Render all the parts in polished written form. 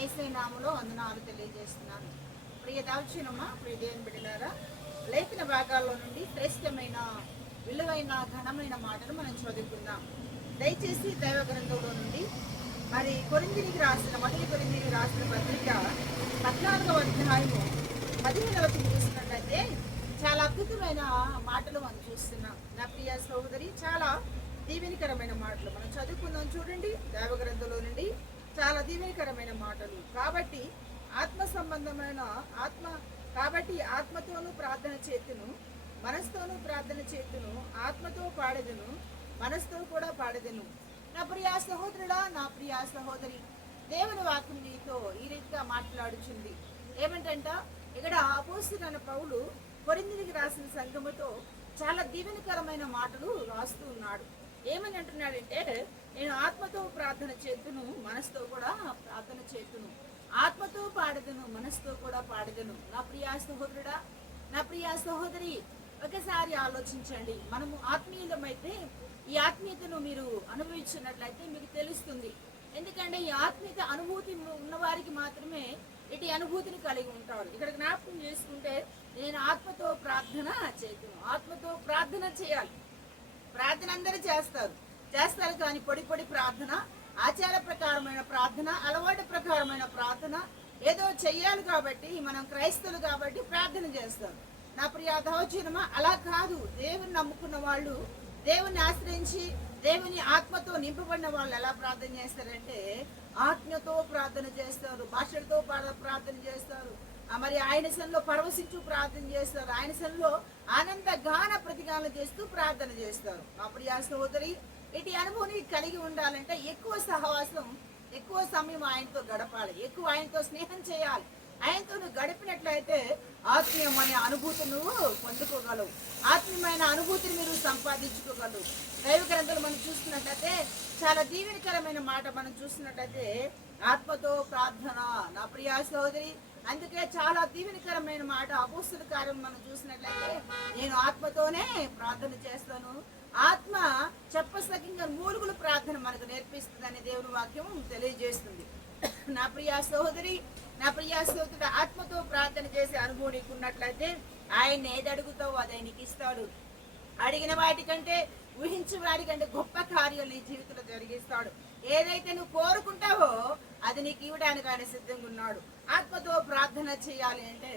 నేసే నామలో వందనాలు తెలియజేస్తున్నాను. ప్రియ దాల్చినమ్మ, ప్రియ దేవుని బిడ్డలారా, లేఖన భాగాల్లో నుండి శ్రేష్టమైన విలువైన ఘనమైన మాటలు మనం చదువుకుందాం. దయచేసి దైవ గ్రంథంలో నుండి మరి మొదటి కొరింథీయులకు రాసిన పత్రిక 14వ అధ్యాయము 15వ వచనం చూసినట్లయితే చాలా అద్భుతమైన మాటలు మనం చూస్తున్నాం. నా ప్రియ సహోదరి, చాలా దీవెనకరమైన మాటలు మనం చదువుకుందాం. చూడండి, దైవ గ్రంథంలో నుండి చాలా దీవెనకరమైన మాటలు. కాబట్టి ఆత్మతోనూ ప్రార్థన చేతును, మనసుతోనూ ప్రార్థన చేతును, ఆత్మతో పాడెదను, మనసుతో కూడా పాడెదను. నా ప్రియా సహోదరుడా, నా ప్రియా సహోదరి, దేవుని వాక్యం నీతో ఈ రీతిగా మాట్లాడుచుంది. ఏమంటంట, ఇక్కడ అపోస్తలుడైన పౌలు కొరింథీయులకు రాసిన సంఘముతో చాలా దీవెనకరమైన మాటలు రాస్తూ ఉన్నాడు. ఏమని అంటున్నాడంటే, నేను ఆత్మతో ప్రార్థన చేతును, మనసుతో కూడా ప్రార్థన చేతును, ఆత్మతో పాడెదను, మనసుతో కూడా పాడెదను. నా ప్రియా సహోదరుడా, నా ప్రియా సహోదరి, ఒకసారి ఆలోచించండి. మనము ఆత్మీయులమైతే ఈ ఆత్మీయతను మీరు అనుభవించినట్లయితే మీకు తెలుస్తుంది. ఎందుకంటే ఈ ఆత్మీయత అనుభూతి ఉన్నవారికి మాత్రమే ఇటు అనుభూతిని కలిగి ఉంటారు. ఇక్కడ జ్ఞాపకం చేసుకుంటే, నేను ఆత్మతో ప్రార్థన చేతును, ఆత్మతో ప్రార్థన చేయాలి. ప్రార్థన అందరూ చేస్తారు కానీ పొడి ప్రార్థన, ఆచార ప్రకారమైన ప్రార్థన, అలవాటు ప్రకారమైన ప్రార్థన, ఏదో చెయ్యాలి కాబట్టి, మనం క్రైస్తవులు కాబట్టి ప్రార్థన చేస్తారు. నా ప్రియ దైవజనమా, అలా కాదు. దేవుని నమ్ముకున్న వాళ్ళు, దేవుని ఆశ్రయించి దేవుని ఆత్మతో నింపబడిన వాళ్ళు ఎలా ప్రార్థన చేస్తారంటే, ఆత్మతో ప్రార్థన చేస్తారు, భాషలతో ప్రార్థన చేస్తారు, మరి ఆయన సన్నిధిలో పరవశించు ప్రార్థన చేస్తారు, ఆయన సన్నిధిలో ఆనంద గాన ప్రతిగానం చేస్తూ ప్రార్థన చేస్తారు. మా ప్రియ సహోదరి, ఇటు అనుభూతి కలిగి ఉండాలంటే ఎక్కువ సహవాసం, ఎక్కువ సమయం ఆయనతో గడపాలి, ఎక్కువ ఆయనతో స్నేహం చేయాలి. ఆయనతో నువ్వు గడిపినట్లయితే ఆత్మీయమైన అనుభూతి నువ్వు పొందుకోగలవు, ఆత్మీయమైన అనుభూతిని మీరు సంపాదించుకోగలవు. దైవ గ్రంథాలు మనం చూస్తున్నట్లయితే చాలా దీవెనకరమైన మాట మనం చూస్తున్నట్లయితే, ఆత్మతో ప్రార్థన. నా ప్రియా సహోదరి, అందుకే చాలా దీవెనకరమైన మాట అపోస్తలుల కార్యం మనం చూసినట్లయితే, నేను ఆత్మతోనే ప్రార్థన చేస్తాను. ఆత్మ చెప్పసకంగా మూలుగుల ప్రార్థన మనకు నేర్పిస్తుందని దేవుని వాక్యం తెలియజేస్తుంది. నా ప్రియా సహోదరి, నా ప్రియా సహోదరుడు, ఆత్మతో ప్రార్థన చేసే అనుభవం నీకున్నట్లయితే ఆయన ఏది అడుగుతావో అది ఆయనకి ఇస్తాడు. అడిగిన వాటికంటే, ఊహించే వాటికంటే గొప్ప కార్యాలు నీ జీవితంలో జరిగిస్తాడు. ఏదైతే నువ్వు కోరుకుంటావో అది నీకు ఇవ్వడానికి ఆయన సిద్ధంగా ఉన్నాడు. ఆత్మతో ప్రార్థన చేయాలి అంటే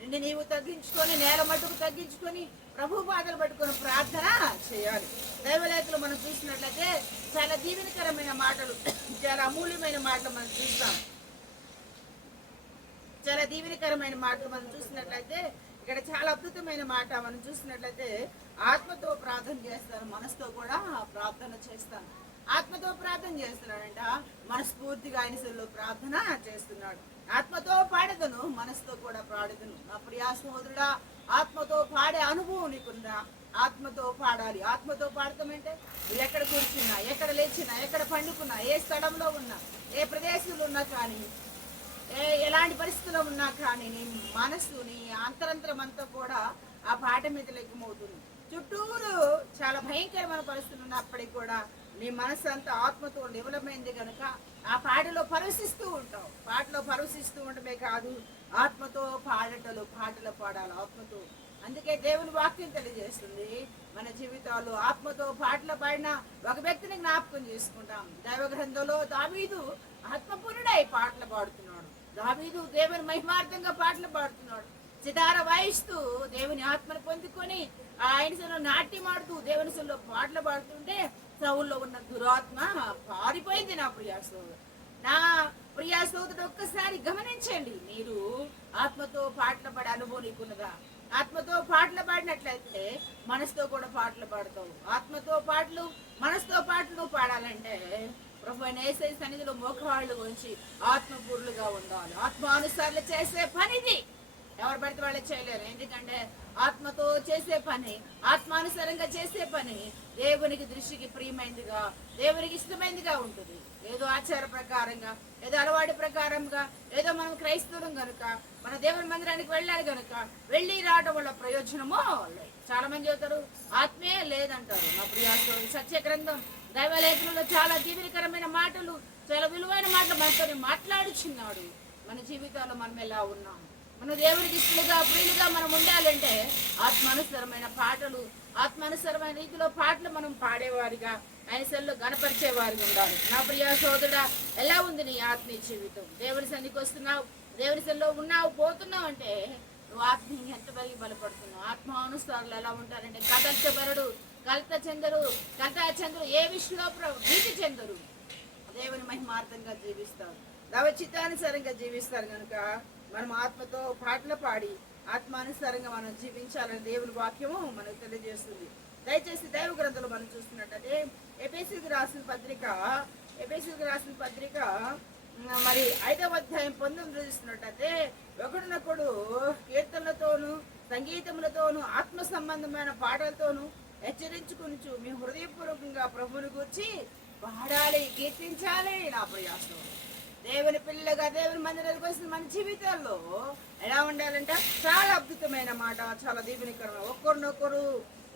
నిన్ను నీవు తగ్గించుకొని, నేల మట్టుకు తగ్గించుకొని, ప్రభు బాధలు పట్టుకొని ప్రార్థన చేయాలి. దైవలేఖలు మనం చూసినట్లయితే చాలా దీవెనకరమైన మాటలు, చాలా అమూల్యమైన మాటలు మనం చూస్తాం. చాలా దీవెనకరమైన మాటలు మనం చూసినట్లయితే, ఇక్కడ చాలా అద్భుతమైన మాట మనం చూసినట్లయితే, ఆత్మతో ప్రార్థన చేస్తాను, మనసుతో కూడా ప్రార్థన చేస్తాను. ఆత్మతో ప్రార్థన చేస్తున్నాడంట, మనస్ఫూర్తిగా ఆయన సన్నిధిలో ప్రార్థన చేస్తున్నాడు. ఆత్మతో పాడేదను, మనసుతో కూడా పాడేదను. నా ప్రియా సహోదరుడా, ఆత్మతో పాడే అనుభవం నీకుందా? ఆత్మతో పాడాలి. ఆత్మతో పాడతామంటే నువ్వు ఎక్కడ కూర్చున్నా, ఎక్కడ లేచినా, ఎక్కడ పండుకున్నా, ఏ స్థలంలో ఉన్నా, ఏ ప్రదేశంలో ఉన్నా కానీ, ఎలాంటి పరిస్థితుల్లో ఉన్నా కానీ, నీ మనసు, నీ అంతరంతరం అంతా కూడా ఆ పాట మీద లెక్కమవుతుంది. చుట్టూరు చాలా భయంకరమైన పరిస్థితులు ఉన్నప్పటికీ కూడా నీ మనసు అంతా ఆత్మతో నివలమైంది కనుక ఆ పాటలో పరవశిస్తూ ఉంటావు. పాటలో పరవశిస్తూ ఉండమే కాదు, ఆత్మతో పాటలు పాడాలి ఆత్మతో. అందుకే దేవుని వాక్యం తెలియజేస్తుంది, మన జీవితాల్లో ఆత్మతో పాటలు పాడిన ఒక వ్యక్తిని జ్ఞాపకం చేసుకుంటాం. దైవ గ్రంథంలో దావీదు ఆత్మపూర్ణుడై పాటలు పాడుతున్నాడు. దావీదు దేవుని మహిమార్థంగా పాటలు పాడుతున్నాడు. సితార వాయిస్తూ దేవుని ఆత్మను పొందుకొని ఆయన సన్నిధిలో నాట్యం ఆడుతూ దేవుని సన్నిధిలో పాటలు పాడుతుంటే సౌల్లో ఉన్న దురాత్మ పారిపోయింది. నా ప్రియా సోదరుడు, నా ప్రియా సోదరుడు, ఒక్కసారి గమనించండి. మీరు ఆత్మతో పాటలు పాడే అనుభవం నీకున్నదా? ఆత్మతో పాటలు పాడినట్లయితే మనసుతో కూడా పాటలు పాడతావు. ఆత్మతో పాటలు, మనసుతో పాటలు పాడాలంటే ప్రభు యేసయ్య సన్నిధిలో మోకాళ్ళు ఉంచి ఆత్మపూర్లుగా ఉండాలి. ఆత్మానుసార్లు చేసే పనిది. ఎవరు పడితే వాళ్ళే చేయలేరు. ఎందుకంటే ఆత్మతో చేసే పని, ఆత్మానుసారంగా చేసే పని దేవునికి దృష్టికి ప్రియమైందిగా, దేవునికి ఇష్టమైందిగా ఉంటుంది. ఏదో ఆచార ప్రకారంగా, ఏదో అలవాటు ప్రకారంగా, ఏదో మనం క్రైస్తవం కనుక మన దేవుని మందిరానికి వెళ్ళాలి కనుక వెళ్ళి రావడం వల్ల ప్రయోజనమో లేదు. చాలా మంది చెబుతారు ఆత్మే లేదంటారు. నా ప్రియ సత్య గ్రంథం దైవలేఖనంలో చాలా దీవెనకరమైన మాటలు, చాలా విలువైన మాటలు మనతో మాట్లాడుచున్నాడు. మన జీవితాల్లో మనం ఎలా ఉన్నాం, మన దేవునికి ఇష్టలుగా ప్రియులుగా మనం ఉండాలంటే ఆత్మానుసరమైన పాటలు, ఆత్మానుసరమైన రీతిలో పాటలు మనం పాడేవారిగా, ఆయన సెల్లో గణపరిచేవారిగా ఉండాలి. నా ప్రియ సోదరుడా, ఎలా ఉంది నీ ఆత్మీయ జీవితం? దేవుని సన్నిధికి వస్తున్నావు, దేవుని సెల్లో ఉన్నావు, పోతున్నావు అంటే నువ్వు ఆత్మీయంగా ఎంత బలపడుతున్నావు? ఆత్మానుసారులు ఎలా ఉంటారంటే కదల్చబరుడు, కలత చందరు ఏ విషయంలో భీతి చెందరు, దేవుని మహిమార్థంగా జీవిస్తారు, దైవచిత్తానుసారంగా జీవిస్తారు. కనుక మనం ఆత్మతో పాటలు పాడి ఆత్మానుసారంగా మనం జీవించాలని దేవుని వాక్యము మనకు తెలియజేస్తుంది. దయచేసి దైవ గ్రంథంలో మనం చూస్తున్నట్టయితే ఎఫెసీయులకు రాసిన పత్రిక మరి 5వ అధ్యాయం 19 చూస్తున్నట్టయితే ఒకడినొకడు కీర్తనలతోనూ సంగీతములతోనూ ఆత్మ సంబంధమైన పాటలతోనూ హెచ్చరించుకొనుచు మీ హృదయపూర్వకంగా ప్రభువుని గురించి పాడాలి, కీర్తించాలి. నా ప్రయాసం దేవుని పిల్లగా దేవుని మందిరానికి వచ్చిన మన జీవితాల్లో ఎలా ఉండాలంటే చాలా అద్భుతమైన మాట, చాలా దీవెనకరమైన, ఒకరినొకరు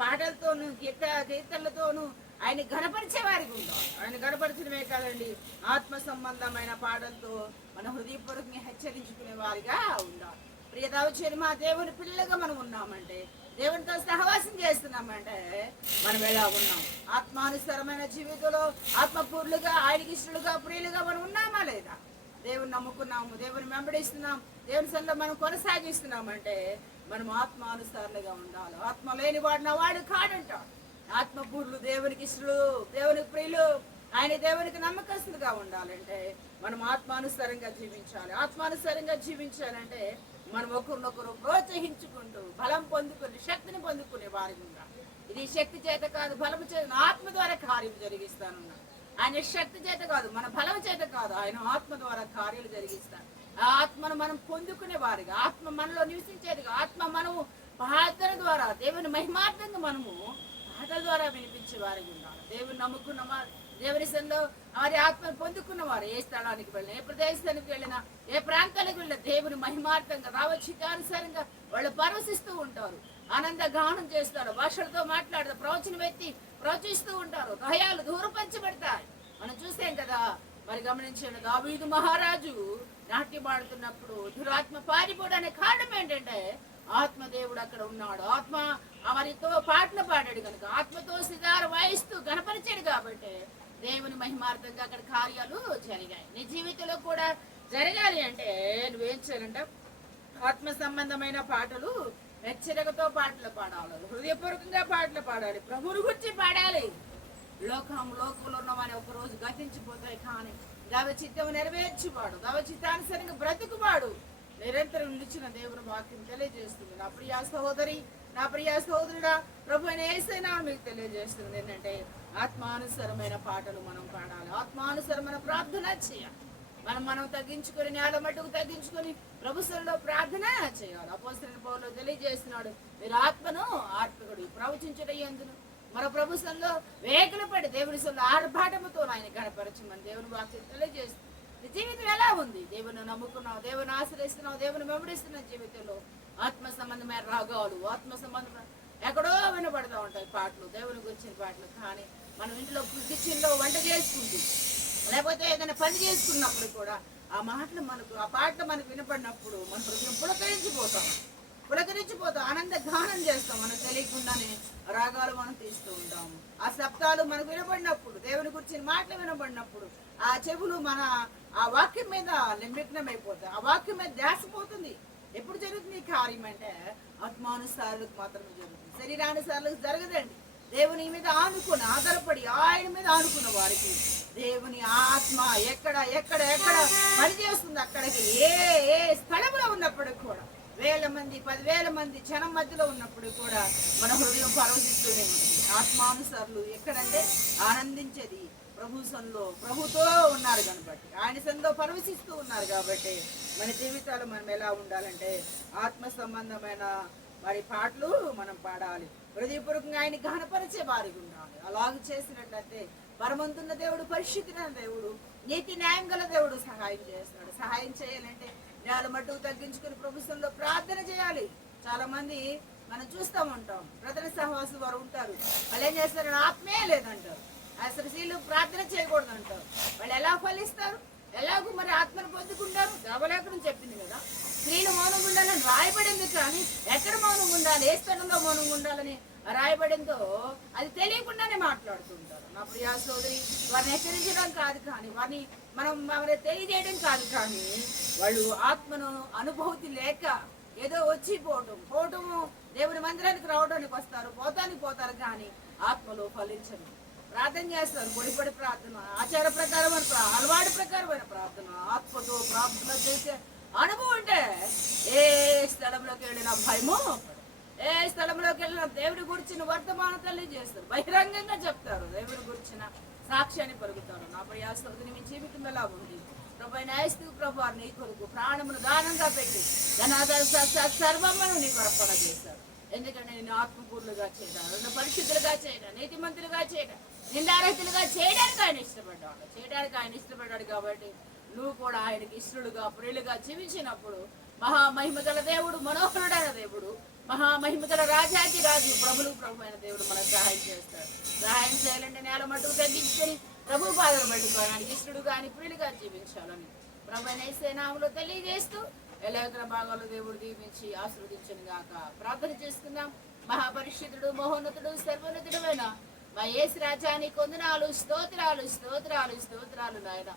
పాటలతోనూ కీర్తనలతోనూ ఆయన గణపరిచే వారికి ఉండాలి. ఆయన గణపరచడమే కాదండి, ఆత్మ సంబంధమైన పాటలతో మన హృదయపూర్వకంగా హెచ్చరించుకునే వారిగా ఉండాలి. ప్రియదావచేరి మా దేవుని పిల్లగా మనం ఉన్నామంటే, దేవునితో సహవాసం చేస్తున్నామంటే మనం ఎలా ఉన్నాం? ఆత్మానుసరమైన జీవితంలో ఆత్మపూర్లుగా, ఆయనకి ఇష్టలుగా, ప్రియులుగా మనం ఉన్నామా లేదా? దేవుని నమ్ముకున్నాము, దేవుని వెంబడిస్తున్నాం, దేవుని సన్నిధిలో మనం కొనసాగిస్తున్నామంటే మనం ఆత్మానుసారులుగా ఉండాలి. ఆత్మ లేని వాడు నా వాడు కాడంట. ఆత్మపూర్లు, దేవునికి ఇష్టలు, దేవునికి ప్రియులు, ఆయన దేవునికి నమ్మకస్తులుగా ఉండాలంటే మనం ఆత్మానుసారంగా జీవించాలి. ఆత్మానుసారంగా జీవించాలంటే మనం ఒకరినొకరు ప్రోత్సహించుకుంటూ బలం పొందుకుని శక్తిని పొందుకునే వారి ఉండాలి. ఇది శక్తి చేత కాదు, బలము చేత, ఆత్మ ద్వారా కార్యం జరిగిస్తానున్నా. ఆయన శక్తి చేత కాదు, మన బలం చేత కాదు, ఆయన ఆత్మ ద్వారా కార్యాలు జరిగిస్తాడు. ఆ ఆత్మను మనం పొందుకునే వారిగా, ఆత్మ మనలో నివసించేదిగా, ఆత్మ మనము పాటల ద్వారా దేవుని మహిమార్థంగా మనము పాటల ద్వారా వినిపించే వారికి ఉండాలి. దేవుని నమ్ముకున్న వారు, దేవుని సంలో వారి ఆత్మను పొందుకున్న వారు ఏ స్థలానికి వెళ్ళినా, ఏ ప్రదేశానికి వెళ్ళినా, ఏ ప్రాంతానికి వెళ్ళినా దేవుని మహిమార్థంగా రావచ్చితానుసారంగా వాళ్ళు పరవశిస్తూ ఉంటారు, ఆనంద గానం చేస్తారు, భాషలతో మాట్లాడతారు, ప్రవచనం ఎత్తి ప్రవచిస్తూ ఉంటారు, భయాలు దూరపరచబడతాయి. మనం చూసాం కదా, మరి గమనించండి, దావీదు మహారాజు నాట్యం ఆడుతున్నప్పుడు దురాత్మ పారిపోవడానికి కారణం ఏంటంటే ఆత్మదేవుడు అక్కడ ఉన్నాడు. ఆత్మ వారితో పాటలు పాడాడు కనుక, ఆత్మతో సితార వాయిస్తూ గణపరిచాడు కాబట్టి దేవుని మహిమార్థంగా అక్కడ కార్యాలు జరిగాయి. నీ జీవితంలో కూడా జరగాలి అంటే నువ్వేం చేయాలంటే ఆత్మ సంబంధమైన పాటలు, హెచ్చరికతో పాటలు పాడాలి, హృదయపూర్వకంగా పాటలు పాడాలి, ప్రభువుని గురించి పాడాలి. లోకంలో ఉన్నవాని ఒక రోజు గతించిపోతాయి, కానీ దైవచిత్తం నెరవేర్చువాడు, దైవచిత్తానుసరంగా బ్రతుకువాడు నిరంతరం నిలిచిన దేవుని వాక్యం తెలియజేస్తుంది. నా ప్రియ సహోదరి, నా ప్రియ సహోదరుడా, ప్రభు అయిన యేసయ్య మీకు తెలియజేస్తుంది ఏంటంటే ఆత్మానుసరమైన పాటలు మనం పాడాలి, ఆత్మానుసరమైన ప్రార్థన చేయాలి. మనం తగ్గించుకొని, నేల మట్టుకు తగ్గించుకొని ప్రభుత్వంలో ప్రార్థన చేయాలి. అపోస్తలుడైన పౌలు తెలియజేస్తున్నాడు, మీరు ఆత్మను ఆర్పకుడు ప్రవచించడం ఎందును, మన ప్రభుత్వంలో వేగలు పడి దేవుని సొంత ఆర్భాటముతో ఆయన గణపరచమని దేవుని వాక్యం తెలియజేస్తుంది. జీవితం ఎలా ఉంది? దేవుని నమ్ముకున్నావు, దేవుని ఆశ్రయిస్తున్నావు, దేవుని వెంబడిస్తున్న జీవితంలో ఆత్మ సంబంధమైన రాగాలు, ఆత్మ సంబంధమైన ఎక్కడో వినపడతా ఉంటాయి పాటలు, దేవుని గురించిన పాటలు. కానీ మనం ఇంట్లో కిచెన్లో వంట చేసుకుంటూ, లేకపోతే ఏదైనా పని చేసుకున్నప్పుడు కూడా ఆ మాటలు మనకు, ఆ పాటలు మనకు వినపడినప్పుడు మన హృదయం పులకరించిపోతాం, ఆనంద గానం చేస్తాం. మనకు తెలియకుండానే రాగాలు మనం తీస్తూ ఉంటాము. ఆ శబ్దాలు మనకు వినబడినప్పుడు, దేవుని గురించిన మాటలు వినబడినప్పుడు ఆ చెవులు మన ఆ వాక్యం మీద నిమగ్నమైపోతాయి, ఆ వాక్యం మీద ధ్యాసపోతుంది. ఎప్పుడు జరుగుతుంది ఈ కార్యం అంటే ఆత్మానుసారులకు మాత్రమే జరుగుతుంది, శరీరానుసారులకు జరగదండి. దేవుని మీద ఆనుకుని, ఆధారపడి ఆయన మీద ఆనుకున్న వారికి దేవుని ఆత్మ ఎక్కడ ఎక్కడ ఎక్కడ పనిచేస్తుంది, అక్కడికి ఏ ఏ స్థలంలో ఉన్నప్పటికి కూడా, 1000 మంది 10,000 మంది జనం మధ్యలో ఉన్నప్పుడు కూడా మన హృదయం పరవశిస్తూనే ఉంటుంది. ఆత్మానుసారులు ఎక్కడంటే ఆనందించేది ప్రభుతో ఉన్నారు కాబట్టి, ఆయన సన్నిధిలో పరవశిస్తూ ఉన్నారు కాబట్టి మన జీవితాలు మనం ఎలా ఉండాలంటే ఆత్మ సంబంధమైన వారి పాటలు మనం పాడాలి, హృదయపూర్వకంగా ఆయన గహనపరిచే వారికి ఉండాలి. అలాగ చేసినట్లయితే పరమంతున్న దేవుడు, పరిశుద్ధమైన దేవుడు, నీతి న్యాయం గల దేవుడు సహాయం చేస్తున్నాడు. సహాయం చేయాలంటే నేల మట్టుకు తగ్గించుకుని ప్రభుత్వంలో ప్రార్థన చేయాలి. చాలా మంది మనం చూస్తూ ఉంటాం, ప్రజల సహవాసం వారు ఉంటారు, వాళ్ళు ఏం చేస్తారు, ఆత్మే లేదంటారు. అసలు స్త్రీలు ప్రార్థన చేయకూడదు అంటారు. వాళ్ళు ఎలా ఫలిస్తారు? ఎలాగూ మరి ఆత్మను పొందుకుంటారు? దేవలేఖనం చెప్పింది కదా, స్త్రీలు మౌనంగా ఉండాలని రాయబడింది. కానీ ఎక్కడ మౌనంగా ఉండాలి, ఏ స్థలంలో మౌనంగా ఉండాలని రాయబడిందో అది తెలియకుండానే మాట్లాడుతుంటారు. నా ప్రియా సోదరి, వారిని హెచ్చరించడం కాదు, కానీ వారిని తెలియజేయడం కాదు, కానీ వాళ్ళు ఆత్మను అనుభూతి లేక ఏదో వచ్చి పోవటము దేవుని మందిరానికి రావడానికి వస్తారు, పోతారు, కానీ ఆత్మలో ఫలించరు. ప్రార్థన చేస్తారు, పొడిపడి ప్రార్థన, ఆచార ప్రకారమైన అలవాటు ప్రకారమైన ప్రార్థన, ఆత్మతో ప్రార్థన చేసే అనుభవం ఉంటే ఏ స్థలంలోకి వెళ్ళినా భయమో, ఏ స్థలంలోకి వెళ్ళినా దేవుడి గురించిన వర్తమానం తెలియజేస్తారు, బహిరంగంగా చెప్తారు, దేవుడి గురించిన సాక్ష్యాన్ని పలుకుతారు. నా ప్రియ సోదరి, మీ జీవితం ఎలా ఉంది? ప్రభు న్యాయస్తు ప్రభు నీ కొరకు ప్రాణమును దానంగా పెట్టి సర్వమును నీకు అర్పణ చేశారు. ఎందుకంటే నేను ఆత్మపూర్లుగా చేయడం, పరిశుద్ధులుగా చేయడం, నీతిమంతులుగా చేయడం, నిందారహితులుగా చేయడానికి ఆయన ఇష్టపడ్డాడు. కాబట్టి నువ్వు కూడా ఆయనకి ఇష్టలుగా ప్రియులుగా జీవించినప్పుడు మహామహిమగల దేవుడు, మనోహరుడైన దేవుడు, మహామహిమగల రాజాకి రాజు, ప్రభు అయిన దేవుడు మనకు సహాయం చేస్తాడు. సహాయం చేయాలంటే నేల మట్టుకు తగ్గించుకొని ప్రభు పాదలు పట్టుకొని ఆయనకి ఇష్టడుగా ఆయన ప్రియులుగా జీవించాలని ప్రభు యేసు నామములో తెలియజేస్తూ ఎలాగ భాగాలు దేవుడు దీవించి ఆశీర్వదించను గాక. ప్రార్థన చేసుకుందాం. మహాపరిశుద్ధుడు, మహోన్నతుడు, సర్వోన్నతుడైన మా యేసు రాజానికి వందనాలు, స్తోత్రాలు నాయన.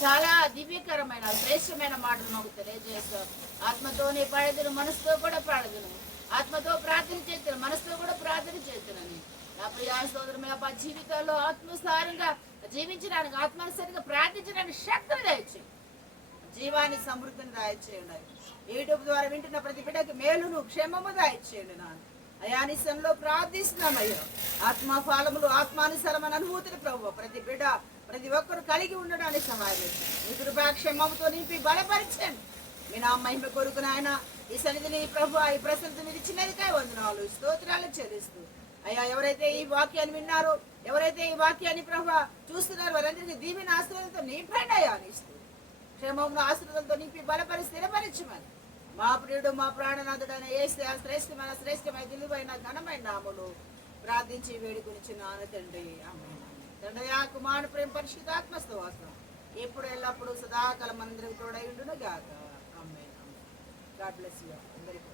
చాలా దివ్యకరమైన శ్రేష్టమైన మాటలు మాకు తెలియజేస్తాం. ఆత్మతోనే పాడదును, మనసుతో కూడా పాడదును, ఆత్మతో ప్రార్థన చేస్తాను, మనసుతో కూడా ప్రార్థన చేస్తున్నాను. నా ప్రియా సోదరమే, మా జీవితాల్లో ఆత్మసారంగా జీవించడానికి, ఆత్మసారిగా ప్రార్థించడానికి శక్తిని దయచేయండి, జీవాన్ని సమృద్ధిని దయచేయండి. యూట్యూబ్ ద్వారా వింటున్న ప్రతి బిడ్డకి మేలును క్షేమము దయచేయండి. నాన్న అయానిసంలో ప్రార్థిస్తున్నామయ్యా, ఆత్మఫలములు, ఆత్మానుసరమైన అనుభూతిని ప్రభు ప్రతి ఒక్కరు కలిగి ఉండడానికి సహాయం మీ కృపాక్షేమముతో నింపి బలపరిచండి. మీ నా మహిమ కొరకు ఆయన ఈ సన్నిధిని ప్రభు ఈ ప్రసన్నత మీరు ఇచ్చినదికై వందనాలు, స్తోత్రాలు చెల్లిస్తూ అయ్యా, ఎవరైతే ఈ వాక్యాన్ని విన్నారో, ఎవరైతే ఈ వాక్యాన్ని ప్రభు చూస్తున్నారో, వారందరికీ దీవెన ఆశీర్వాదంతో నింపండి అయ్యా, ఇస్తూ క్షేమంలో ఆశీర్వాదంతో నింపి బలపరి స్థిరపరచమని మా ప్రియుడు, మా ప్రాణనాథుడైన యేసు శ్రేష్టమైన విలువైన ఘనమైన నామములో ప్రార్థించి వేడుకొనిచున్నాను తండ్రి. ఆమేన్. తండ్రి కుమారుని ప్రేమ పరిశుద్ధాత్మతో వాసం ఎప్పుడు ఎల్లప్పుడు సదాకాలం అందరికి తోడై ఉండును గాక. ఆమేన్. గాడ్ బ్లెస్ యు అందరికీ.